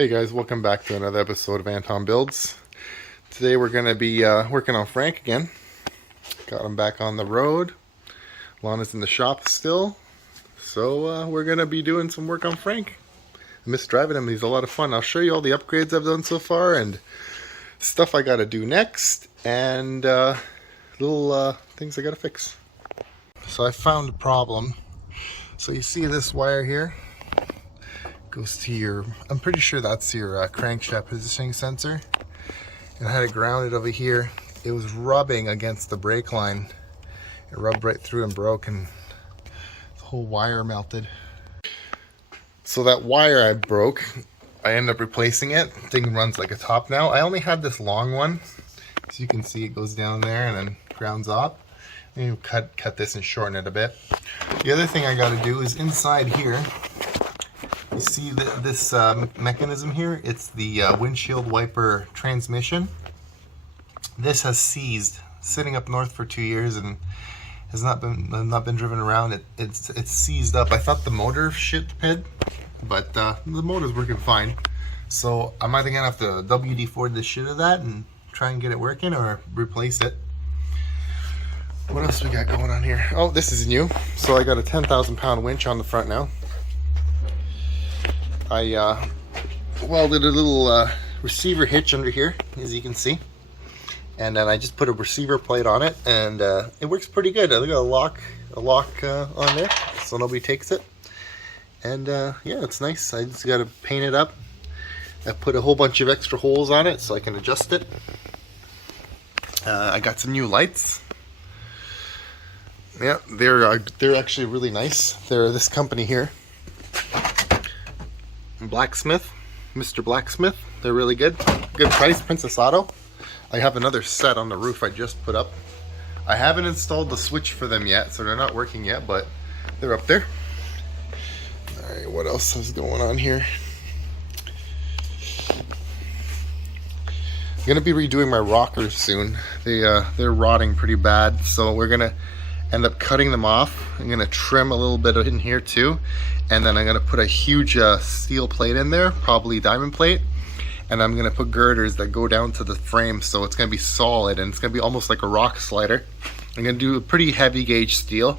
Hey guys, welcome back to another episode of Anton Builds. Today we're going to be working on Frank again. Got him back on the road. Lana's in the shop still. So we're going to be doing some work on Frank. I miss driving him. He's a lot of fun. I'll show you all the upgrades I've done so far and stuff I got to do next and little things I got to fix. So I found a problem. So you see this wire here? Goes to your, I'm pretty sure that's your crankshaft positioning sensor. And I had it grounded over here. It was rubbing against the brake line. It rubbed right through and broke, and the whole wire melted. So that wire I broke, I ended up replacing it. The thing runs like a top now. I only had this long one, so you can see it goes down there and then grounds off. And you cut this and shorten it a bit. The other thing I got to do is inside here. You see this mechanism here? It's the windshield wiper transmission. This has seized, sitting up north for 2 years and has not been driven around. It's seized up. I thought the motor shit pid, but the motor's working fine. So I'm either gonna have to WD-40 the shit of that and try and get it working, or replace it. What else we got going on here? Oh, this is new. So I got a 10,000 pound winch on the front now. I welded a little receiver hitch under here, as you can see, and then I just put a receiver plate on it, and it works pretty good. I got a lock on there, so nobody takes it, and yeah, it's nice. I just got to paint it up. I put a whole bunch of extra holes on it so I can adjust it. I got some new lights. Yeah, they're actually really nice. They're this company here. Blacksmith, Mr. Blacksmith. They're really good. Good price, Princess Auto. I have another set on the roof I just put up. I haven't installed the switch for them yet, so they're not working yet, but they're up there. Alright, what else is going on here? I'm gonna be redoing my rockers soon. They're rotting pretty bad, so we're gonna end up cutting them off. I'm gonna trim a little bit in here too, and then I'm gonna put a huge steel plate in there, probably diamond plate, and I'm gonna put girders that go down to the frame, so it's gonna be solid and it's gonna be almost like a rock slider. I'm gonna do a pretty heavy gauge steel.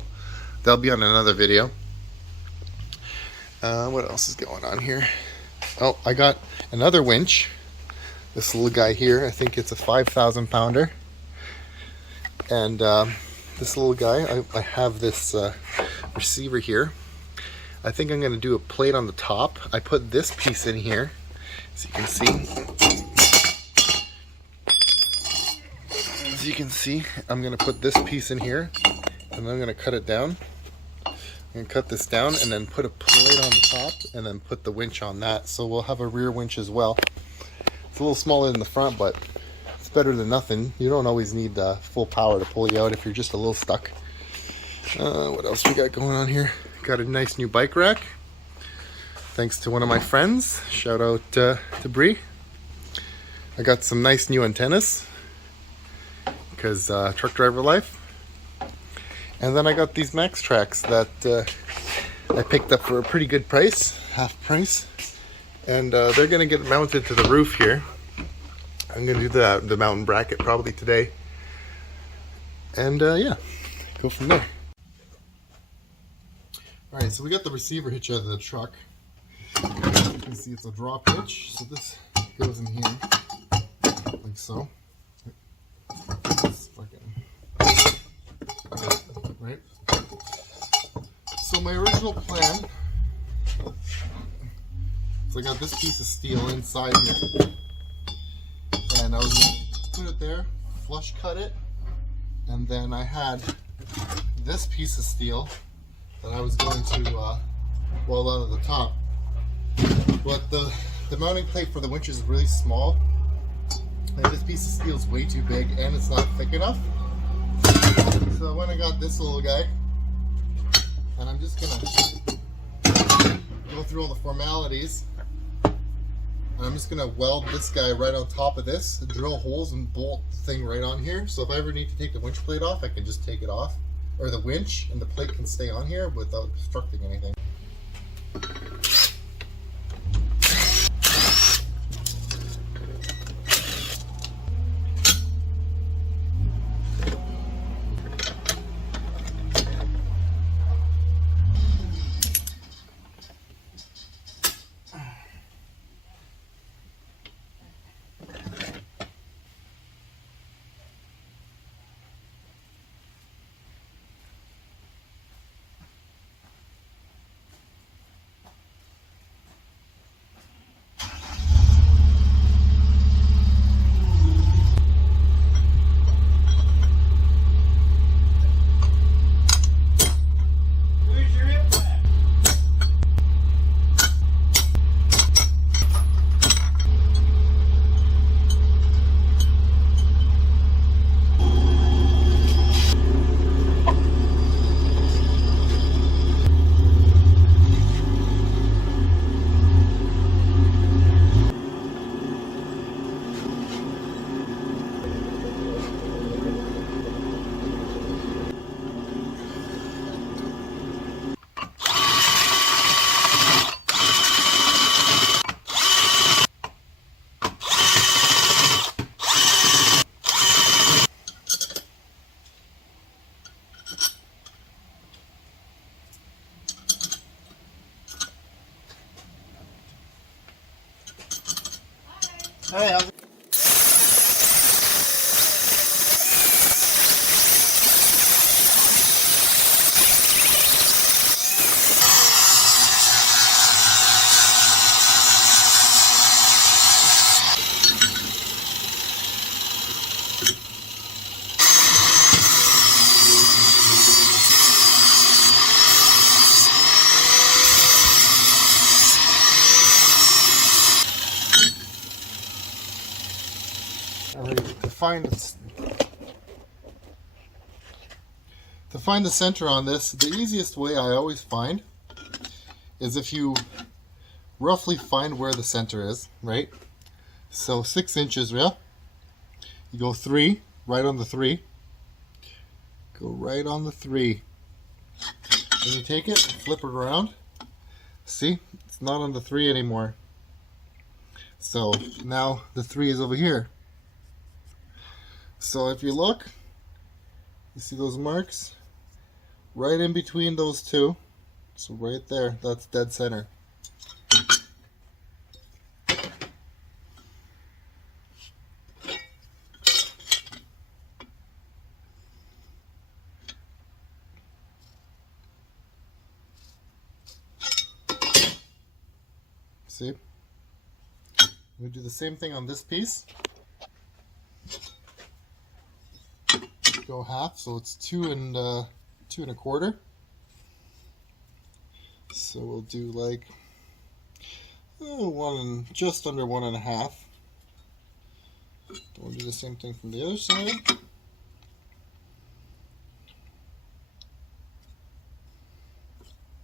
That'll be on another video. What else is going on here? Oh, I got another winch. This little guy here, I think it's a 5,000 pounder, and this little guy, I have this receiver here. I think I'm going to do a plate on the top. I put this piece in here, so you can see. As you can see, I'm going to put this piece in here, and I'm going to cut it down. I'm going to cut this down and then put a plate on the top, and then put the winch on that. So we'll have a rear winch as well. It's a little smaller than the front, but it's better than nothing. You don't always need full power to pull you out if you're just a little stuck. What else we got going on here? Got a nice new bike rack, thanks to one of my friends. Shout out to Bree. I got some nice new antennas, because truck driver life. And then I got these MaxxTraxxs that I picked up for a pretty good price, half price. And they're gonna get mounted to the roof here. I'm gonna do the mountain bracket probably today, and yeah, go from there. All right, so we got the receiver hitch out of the truck. You can see it's a drop hitch, so this goes in here like so. Right. So my original plan. So I got this piece of steel inside here, and I was going to put it there, flush cut it, and then I had this piece of steel that I was going to weld out of the top. But the mounting plate for the winch is really small, and this piece of steel is way too big, and it's not thick enough. So I went and got this little guy, and I'm just going to go through all the formalities. And I'm just going to weld this guy right on top of this, drill holes and bolt the thing right on here. So if I ever need to take the winch plate off, I can just take it off. Or the winch, and the plate can stay on here without obstructing anything. Hey, how's it? To find the center on this, the easiest way I always find is if you roughly find where the center is, right? So 6 inches, yeah? You go 3, right on the 3. Go right on the 3. Then you take it, flip it around. See? It's not on the 3 anymore. So now the 3 is over here. So if you look, you see those marks? Right in between those two. So right there, that's dead center. See? We do the same thing on this piece. Go half, so it's 2 and 2 1/4. So we'll do like just under 1 1/2. We'll do the same thing from the other side.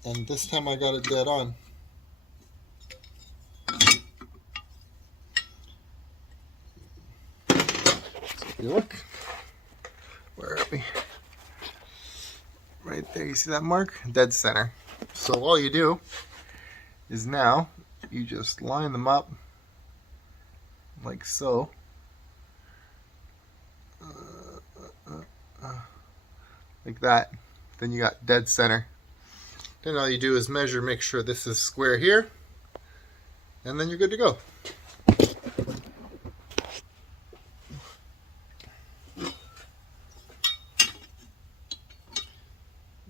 And this time I got it dead on. So if you look, where are we? Right there, you see that mark? Dead center. So all you do is now you just line them up like so. Like that. Then you got dead center. Then all you do is measure, make sure this is square here, and then you're good to go.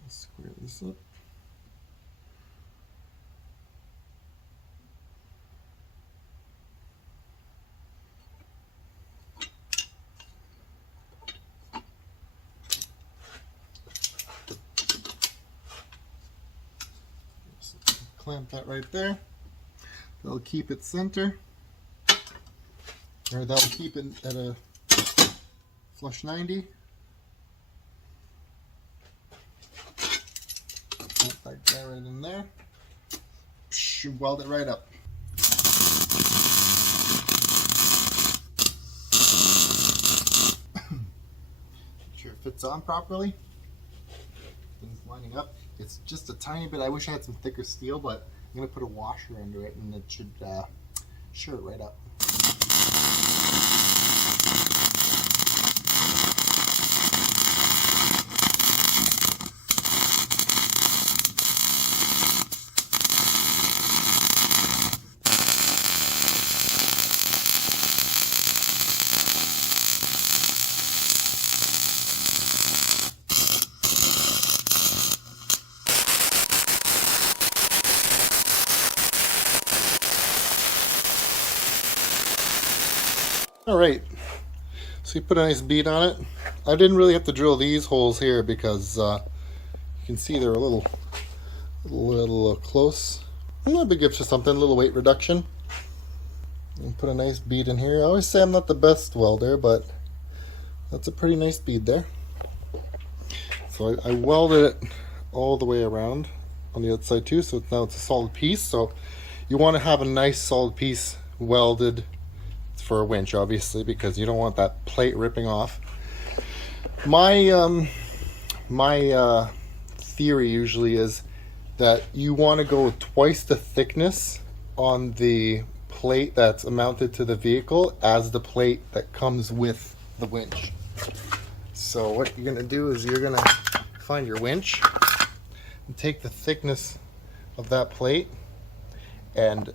Square this up. Clamp that right there. That'll keep it center, or that'll keep it at a flush 90. Clamp that guy right in there. Weld it right up. Make sure it fits on properly. Things lining up. It's just a tiny bit. I wish I had some thicker steel, but I'm going to put a washer under it and it should sure it right up. Alright, so you put a nice bead on it. I didn't really have to drill these holes here because you can see they're a little close. Not big gift for something, a little weight reduction. And put a nice bead in here. I always say I'm not the best welder, but that's a pretty nice bead there. So I welded it all the way around on the outside too, so now it's a solid piece. So you want to have a nice solid piece welded for a winch, obviously, because you don't want that plate ripping off. My theory usually is that you want to go with twice the thickness on the plate that's mounted to the vehicle as the plate that comes with the winch. So what you're going to do is you're going to find your winch and take the thickness of that plate, and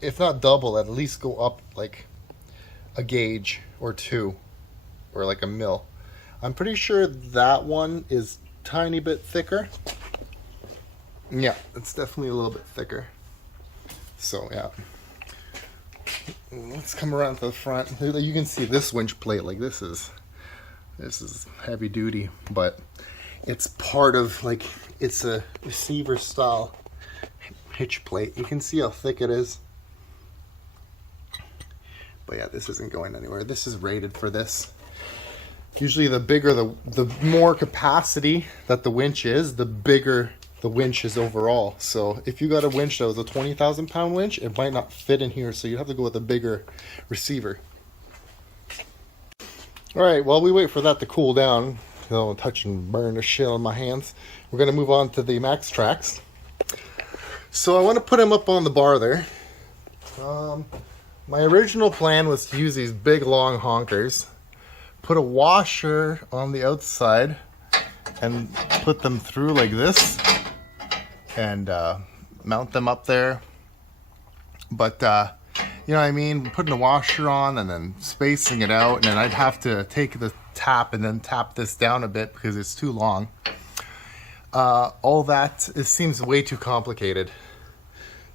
if not double, at least go up like a gauge or two, or like a mil. I'm pretty sure that one is tiny bit thicker. Yeah, it's definitely a little bit thicker. So yeah, let's come around to the front. You can see this winch plate, like this is heavy duty, but it's part of, like, it's a receiver style hitch plate. You can see how thick it is. But yeah, this isn't going anywhere. This is rated for this. Usually the bigger, the more capacity that the winch is, the bigger the winch is overall. So if you got a winch that was a 20,000 pound winch, it might not fit in here, so you have to go with a bigger receiver. All right, while we wait for that to cool down, I'll touch and burn the shit on my hands, we're gonna move on to the MaxxTraxxs. So I want to put them up on the bar there. My original plan was to use these big long honkers, put a washer on the outside and put them through like this and mount them up there. But you know what I mean, putting the washer on and then spacing it out, and then I'd have to take the tap and then tap this down a bit because it's too long. All that, it seems way too complicated.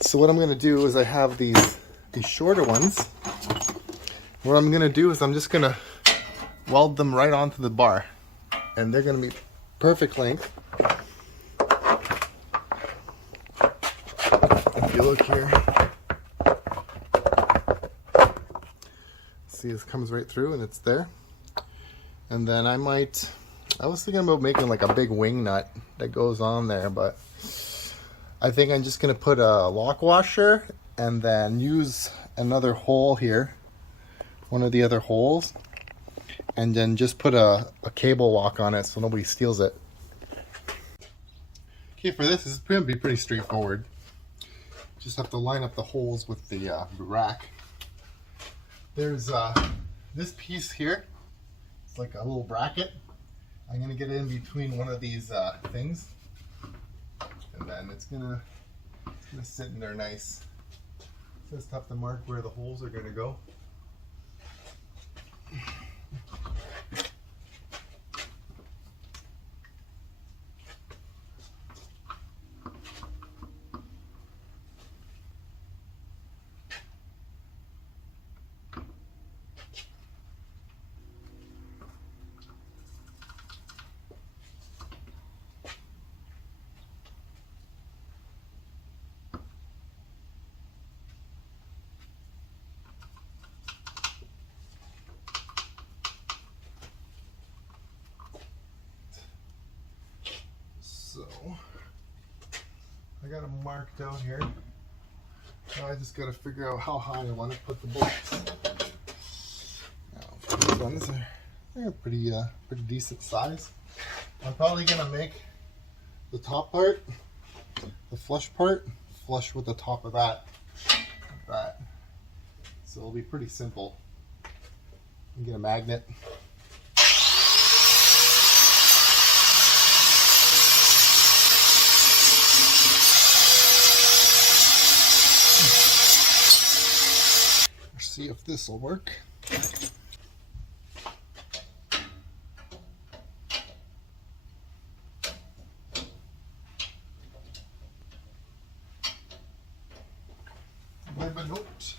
So what I'm going to do is I have these shorter ones. What I'm going to do is I'm just going to weld them right onto the bar, and they're going to be perfect length. If you look here, see, this comes right through and it's there. And then I was thinking about making like a big wing nut that goes on there, but I think I'm just going to put a lock washer and then use another hole here, one of the other holes, and then just put a cable lock on it so nobody steals it. Okay, for this is going to be pretty straightforward. Just have to line up the holes with the rack. There's this piece here. It's like a little bracket. I'm going to get it in between one of these things, and then it's gonna sit in there nice. Just have to mark where the holes are going to go. So I got them marked out here. Now I just got to figure out how high I want to put the bolts. Now for these ones, they're pretty decent size. I'm probably gonna make the top part, the flush part, flush with the top of that, like that. So it'll be pretty simple. You get a magnet. See if this will work. Web a note.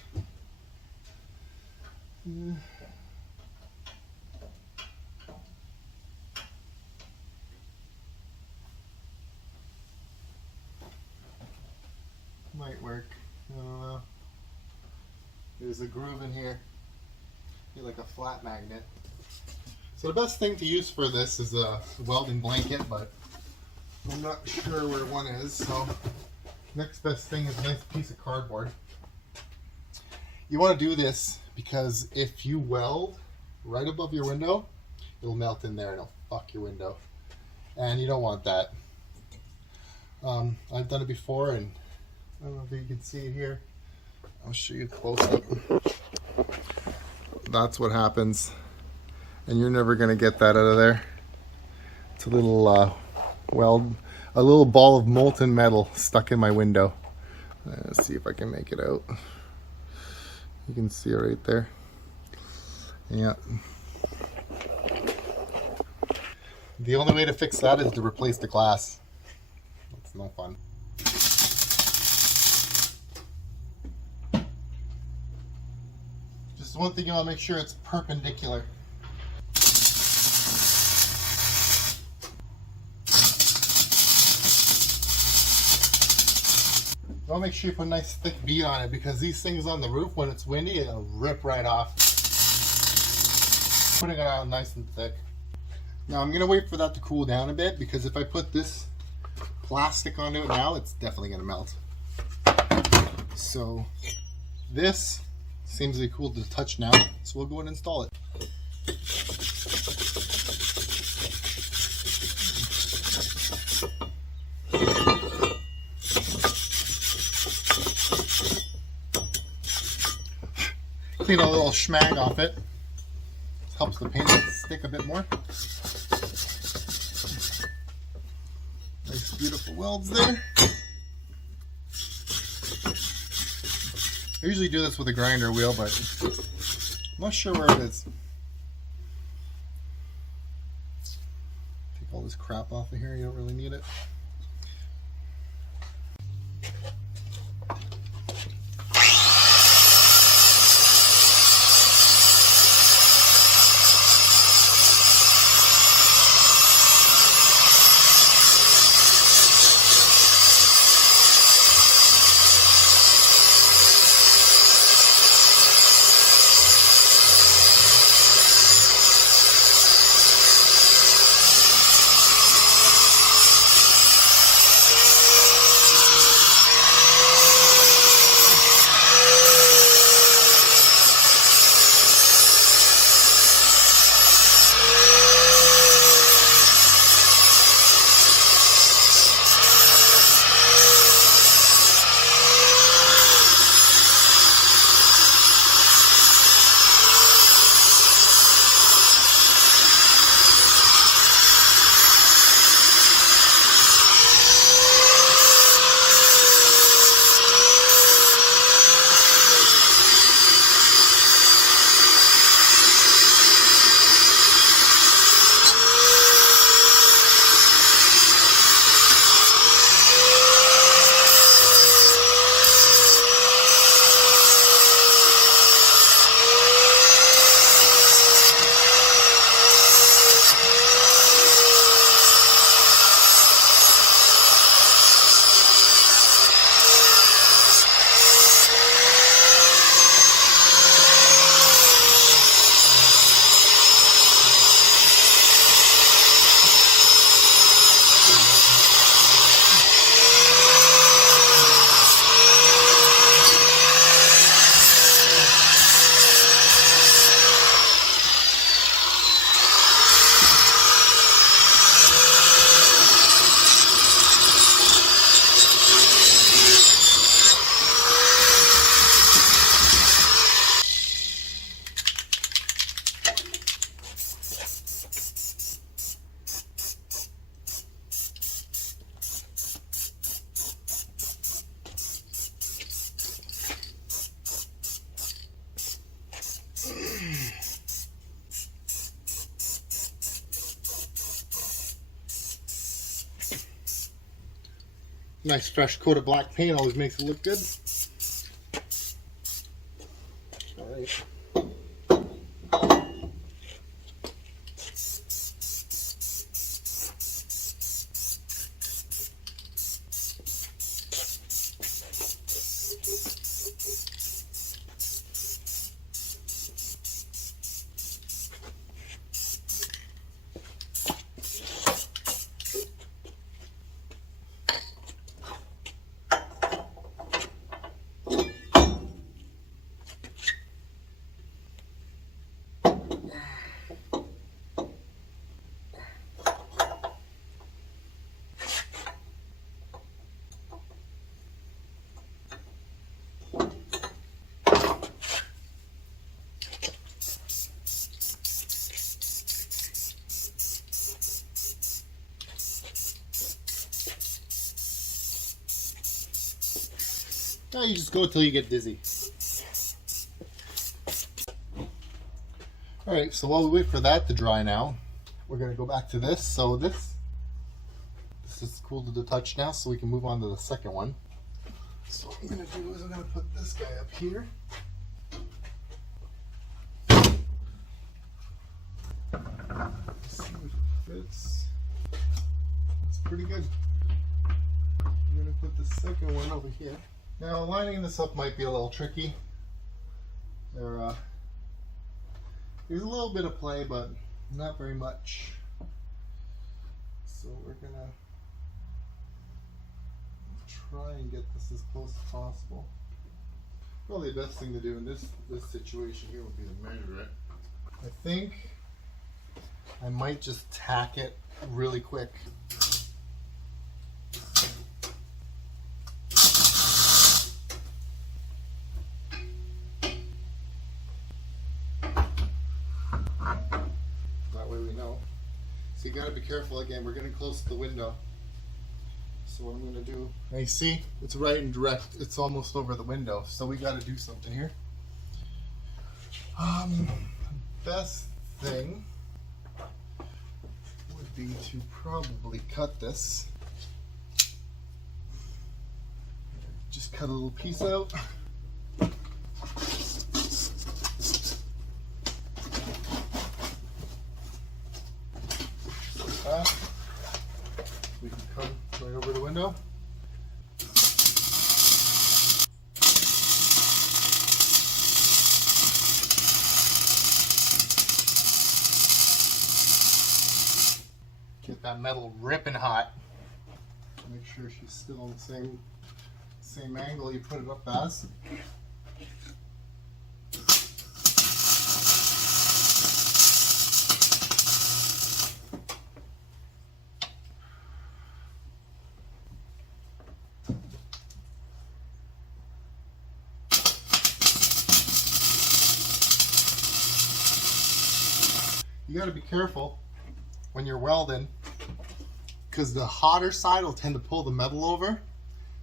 Might work. I don't know. There's a groove in here, like a flat magnet. So the best thing to use for this is a welding blanket, but I'm not sure where one is, so next best thing is a nice piece of cardboard. You want to do this because if you weld right above your window, it'll melt in there and it'll fuck your window, and you don't want that. I've done it before, and I don't know if you can see it here. I'll show you close up. That's what happens, and you're never gonna get that out of there. It's a little a little ball of molten metal stuck in my window. Let's see if I can make it out. You can see it right there. Yeah. The only way to fix that is to replace the glass. That's no fun. Just one thing you want to make sure it's perpendicular. I'll make sure you put a nice thick bead on it, because these things on the roof, when it's windy, it'll rip right off. Putting it on nice and thick. Now I'm going to wait for that to cool down a bit, because if I put this plastic onto it now, it's definitely going to melt. So this seems to be cool to touch now, so we'll go and install it. Clean a little schmag off it. Helps the paint stick a bit more. Nice beautiful welds there. I usually do this with a grinder wheel, but I'm not sure where it is. Take all this crap off of here, you don't really need it. Nice fresh coat of black paint always makes it look good. All right. No, you just go until you get dizzy. Alright, so while we wait for that to dry now, we're going to go back to this. So this is cool to the touch now, so we can move on to the second one. So what I'm going to do is I'm going to put this guy up here. Let's see if it fits. It's pretty good. I'm going to put the second one over here. Now lining this up might be a little tricky. There's a little bit of play, but not very much. So we're gonna try and get this as close as possible. Probably the best thing to do in this situation here would be to measure it. I think I might just tack it really quick. So you gotta be careful again, we're getting close to the window. So what I'm gonna do, now you see, it's right and direct, it's almost over the window, so we gotta do something here. Best thing would be to probably cut this. Just cut a little piece out. We can come right over the window. Get that metal ripping hot. Make sure she's still on the same angle you put it up as. You got to be careful when you're welding, because the hotter side will tend to pull the metal over and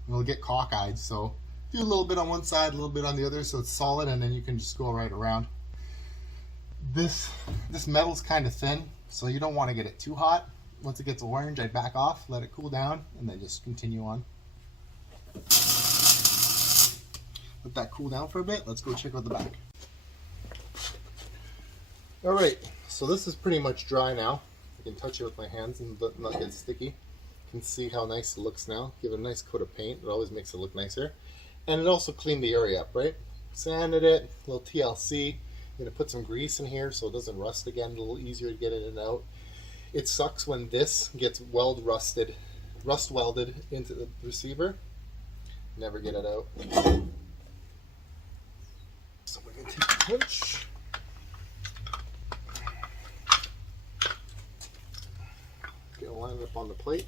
it'll get cockeyed. So do a little bit on one side, a little bit on the other, so it's solid, and then you can just go right around. This metal's kind of thin, so you don't want to get it too hot. Once it gets orange, I back off, let it cool down, and then just continue on. Let that cool down for a bit. Let's go check out the back. All right. So this is pretty much dry now. I can touch it with my hands and not get sticky. You can see how nice it looks now. Give it a nice coat of paint. It always makes it look nicer. And it also cleaned the area up, right? Sanded it, a little TLC. I'm going to put some grease in here so it doesn't rust again. A little easier to get in and out. It sucks when this gets rust welded into the receiver. Never get it out. So we're going to take a pinch. Line it up on the plate.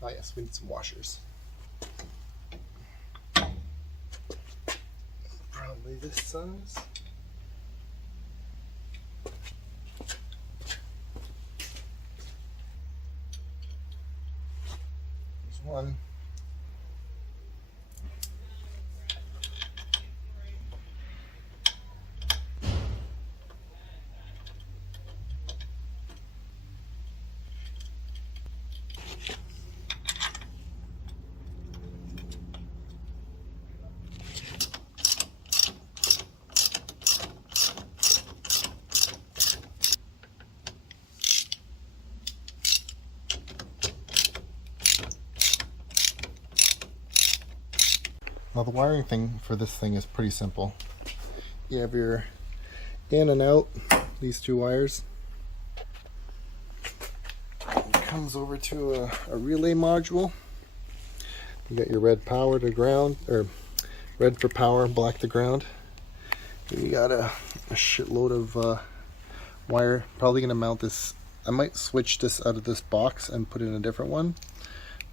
Oh yes, we need some washers. Probably this size. There's one. Now the wiring thing for this thing is pretty simple. You have your in and out, these two wires. It comes over to a relay module. You got your red power to ground, or red for power, black to ground. We got a shitload of wire. Probably gonna mount this. I might switch this out of this box and put in a different one.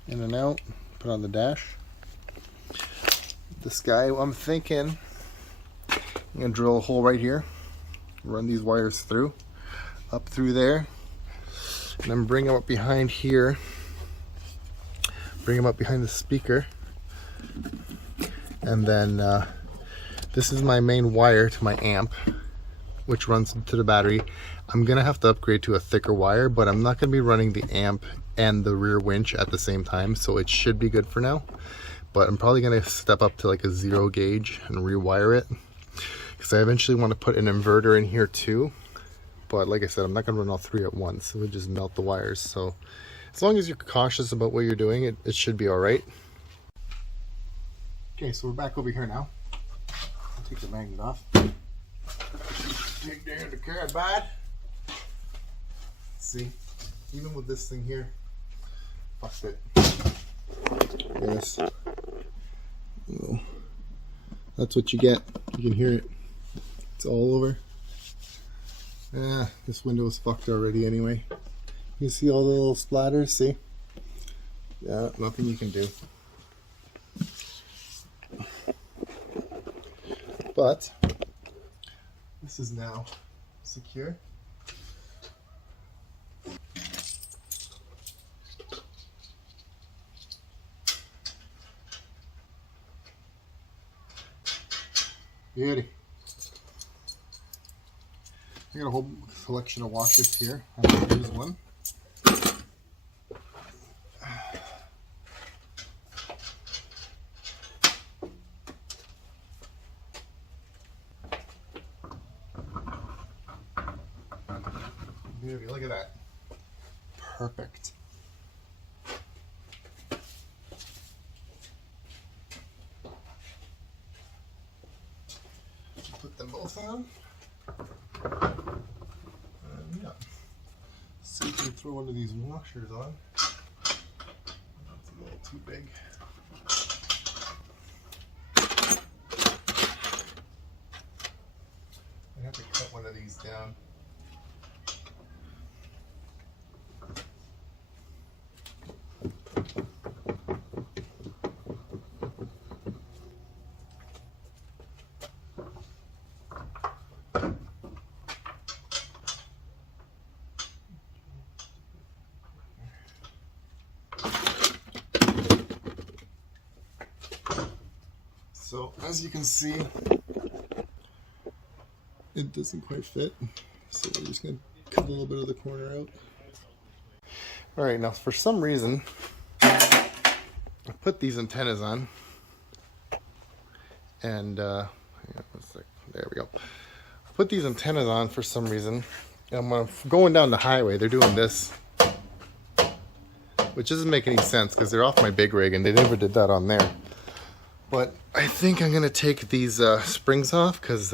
In and out, put on the dash. This guy, I'm thinking, I'm gonna drill a hole right here, run these wires through, up through there, and then bring them up behind here, bring them up behind the speaker, and then this is my main wire to my amp, which runs to the battery. I'm gonna have to upgrade to a thicker wire, but I'm not gonna be running the amp and the rear winch at the same time, so it should be good for now. But I'm probably gonna step up to like a 0 gauge and rewire it, because I eventually want to put an inverter in here too. But like I said, I'm not gonna run all 3 at once. It would just melt the wires. So as long as you're cautious about what you're doing, it should be all right. Okay, so we're back over here now. I'll take the magnet off. Dig down the car bad. See, even with this thing here, fucked it. Yes. Oh, that's what you get. You can hear it. It's all over. Yeah, this window is fucked already anyway. You see all the little splatters, see? Yeah, nothing you can do. But this is now secure. Beauty. I got a whole collection of washers here. I'm going to use one. Beauty, look at that. Perfect. Put them both on. And yeah. See if we can throw one of these washers on. That's a little too big. I have to cut one of these down. So as you can see, it doesn't quite fit. So we're just gonna cut a little bit of the corner out. All right, now for some reason, I put these antennas on, and hang on one sec. There we go. I put these antennas on for some reason, and when I'm going down the highway, they're doing this, which doesn't make any sense because they're off my big rig, and they never did that on there. But I think I'm gonna take these springs off, because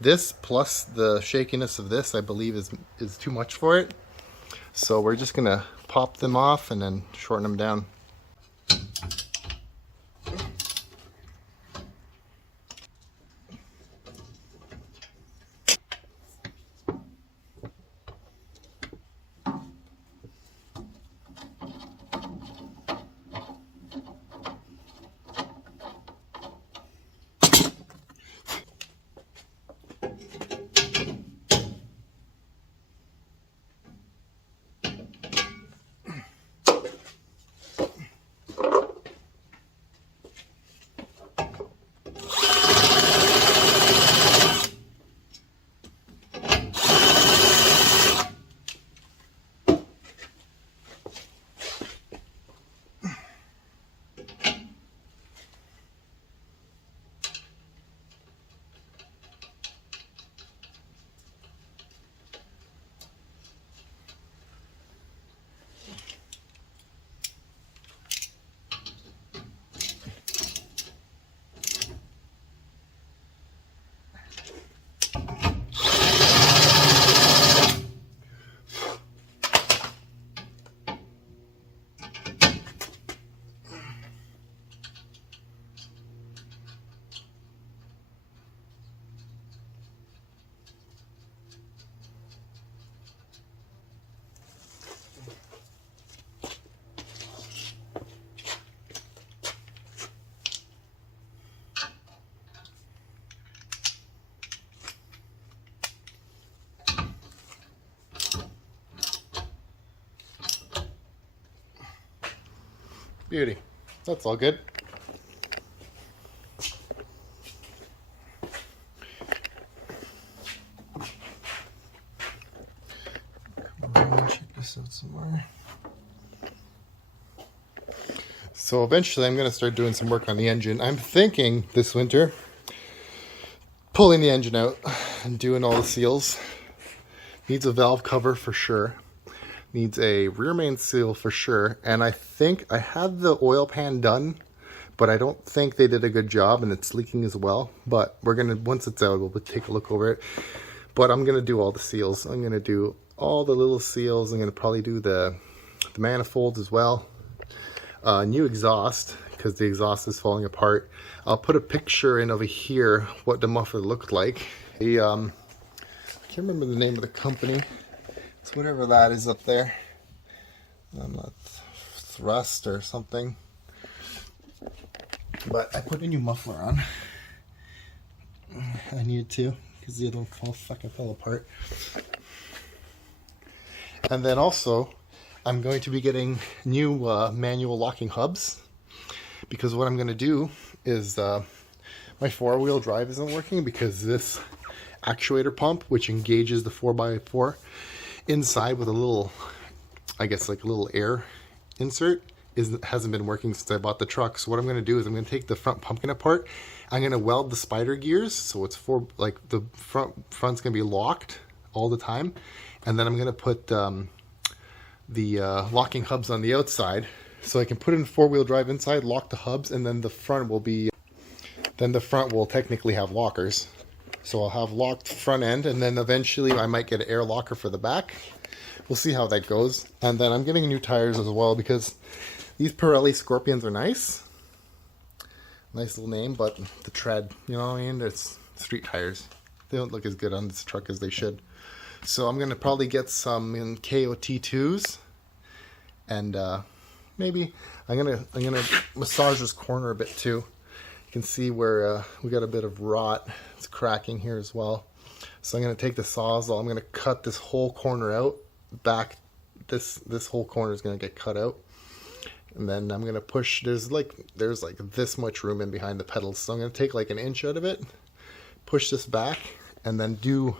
this plus the shakiness of this, I believe, is too much for it. So we're just gonna pop them off and then shorten them down. Beauty. That's all good. Come on, check this out some more. So eventually I'm going to start doing some work on the engine. I'm thinking this winter pulling the engine out and doing all the seals. Needs a valve cover for sure. Needs a rear main seal for sure. And I think I had the oil pan done, but I don't think they did a good job and it's leaking as well. But we're going to, once it's out, we'll take a look over it. But I'm going to do all the seals. I'm going to do all the little seals. I'm going to probably do the manifolds as well. New exhaust, because the exhaust is falling apart. I'll put a picture in over here what the muffler looked like. I can't remember the name of the company. It's whatever that is up there. I'm not Thrust or something. But I put a new muffler on. I needed to, because the other one fucking fell apart. And then also, I'm going to be getting new manual locking hubs, because what I'm going to do is my four-wheel drive isn't working because this actuator pump, which engages the 4x4 inside with a little, I guess like a little air insert, hasn't been working since I bought the truck. So what I'm going to do is I'm going to take the front pumpkin apart. I'm going to weld the spider gears so it's like the front's going to be locked all the time, and then I'm going to put the locking hubs on the outside, so I can put in four-wheel drive inside, lock the hubs, and then the front will be, then the front will technically have lockers. So I'll have locked front end, and then eventually I might get an air locker for the back. We'll see how that goes. And then I'm getting new tires as well, because these Pirelli Scorpions are nice. Nice little name, but the tread, you know what I mean? It's street tires. They don't look as good on this truck as they should. So I'm gonna probably get some in KOT2s, and maybe I'm gonna massage this corner a bit too. You can see where we got a bit of rot. It's cracking here as well. So I'm gonna take the Sawzall. I'm gonna cut this whole corner out. Back, this whole corner is gonna get cut out, and then I'm gonna push. There's like this much room in behind the pedals, so I'm gonna take like an inch out of it, push this back, and then do.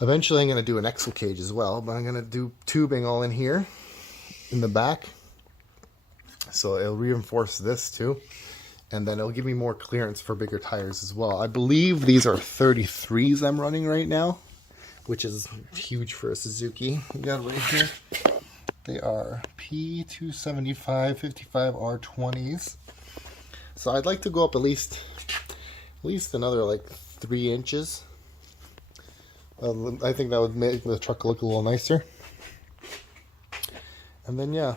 Eventually I'm going to do an axle cage as well, but I'm going to do tubing all in here in the back. So it'll reinforce this too. And then it'll give me more clearance for bigger tires as well. I believe these are 33s I'm running right now, which is huge for a Suzuki. We got it right here. They are P275 55R20s. So I'd like to go up at least another like 3 inches. I think that would make the truck look a little nicer. And then yeah,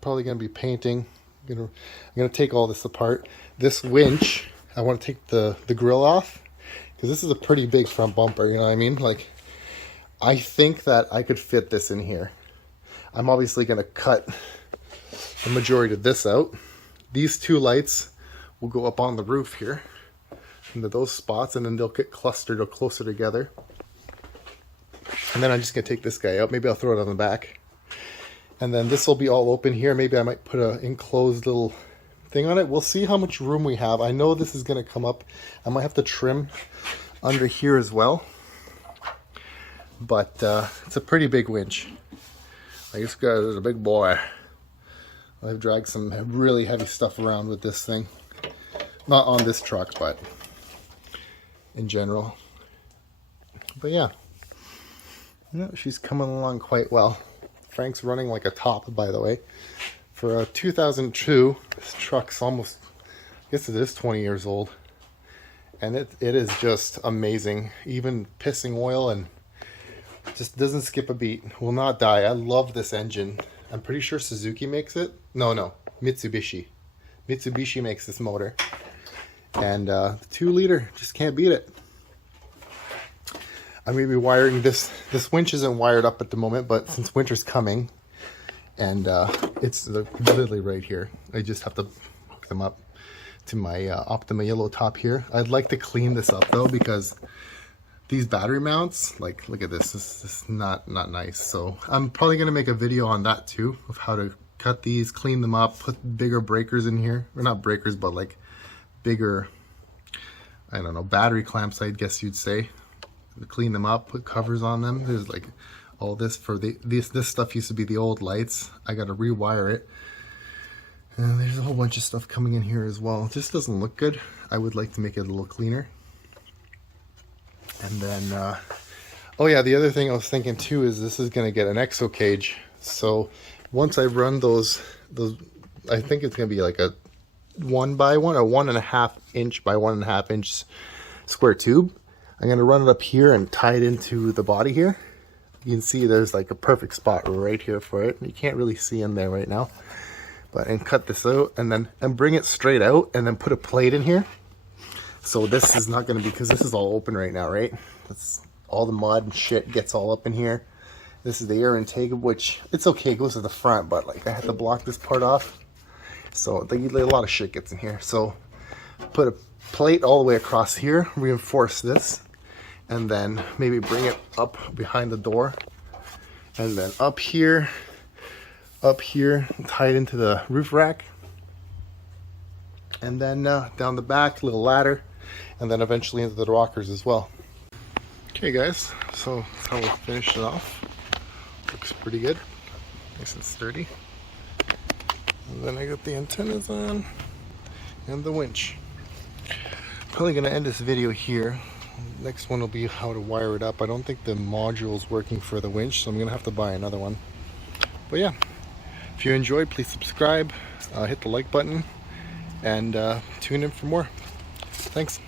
probably gonna be painting. I'm gonna take all this apart. This winch, I want to take the grill off, because this is a pretty big front bumper. You know what I mean? Like, I think that I could fit this in here. I'm obviously gonna cut the majority of this out. These two lights will go up on the roof here into those spots, and then they'll get clustered or closer together. And then I'm just going to take this guy out. Maybe I'll throw it on the back. And then this will be all open here. Maybe I might put an enclosed little thing on it. We'll see how much room we have. I know this is going to come up. I might have to trim under here as well. But it's a pretty big winch. This guy is a big boy. I've dragged some really heavy stuff around with this thing. Not on this truck, but in general. But yeah. No, she's coming along quite well. Frank's running like a top, by the way. For a 2002, this truck's almost, I guess it is 20 years old. And it is just amazing. Even pissing oil, and just doesn't skip a beat. Will not die. I love this engine. I'm pretty sure Suzuki makes it. No, Mitsubishi. Mitsubishi makes this motor. And the 2-liter, just can't beat it. I'm going to be wiring this. This winch isn't wired up at the moment, but since winter's coming, and it's literally right here, I just have to hook them up to my Optima yellow top here. I'd like to clean this up though, because these battery mounts, like, look at this. This is not nice. So I'm probably going to make a video on that too, of how to cut these, clean them up, put bigger breakers in here. Or not breakers, but like bigger, I don't know, battery clamps, I guess you'd say. Clean them up, put covers on them. There's like all this for this stuff used to be the old lights. I got to rewire it. And there's a whole bunch of stuff coming in here as well. It just doesn't look good. I would like to make it a little cleaner. And then, oh yeah, the other thing I was thinking too is this is going to get an exo cage. So once I run those, I think it's going to be like a 1x1 or 1.5 inch by 1.5 inch square tube. I'm going to run it up here and tie it into the body here. You can see there's like a perfect spot right here for it. You can't really see in there right now. But, and cut this out and bring it straight out and then put a plate in here. So this is not going to be, because this is all open right now, right? That's all the mud and shit gets all up in here. This is the air intake, which it's okay, it goes to the front, but like I had to block this part off. So a lot of shit gets in here. So put a plate all the way across here, reinforce this, and then maybe bring it up behind the door. And then up here, tie it into the roof rack. And then down the back, little ladder, and then eventually into the rockers as well. Okay guys, so that's how we'll finish it off. Looks pretty good, nice and sturdy. And then I got the antennas on and the winch. Probably gonna end this video here. Next one will be how to wire it up. I don't think the module's working for the winch, so I'm gonna have to buy another one. But yeah, if you enjoyed, please subscribe, hit the like button, and tune in for more. Thanks.